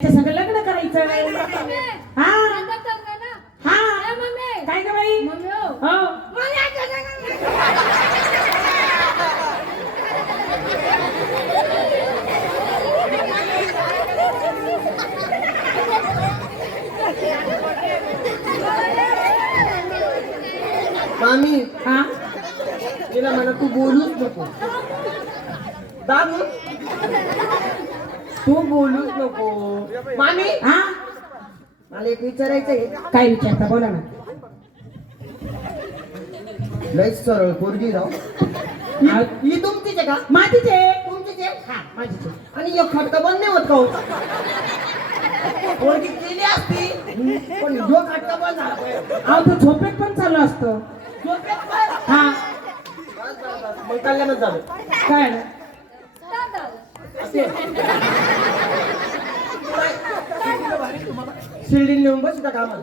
ते सगळं लग्न करायचं हा. हा. काय ग बाई? हो. मामी. हा? तिला म्हणा तू बोलूच नको. दादू तू बोलूच नको. मामी? हा? मला एक विचारायचंय. काय विचारता? बोला ना. लय सरळ पोरगी राव. हा, ही तुमचीच आहे का? माझीच आहे. तुमचीच आहे? हा माझीच आहे. आणि एक खटका बंद नाही होत का हो? पोरगी केली असती. पण जो खटका बंद झाला. पाहिजे. अहो तो झोपेत पण चालू असतो. झोपेत पण. हा. बस, बस, बस. मग कल्याणच झालं. काय? असे. शिर्डी नेऊन बस का कामाला?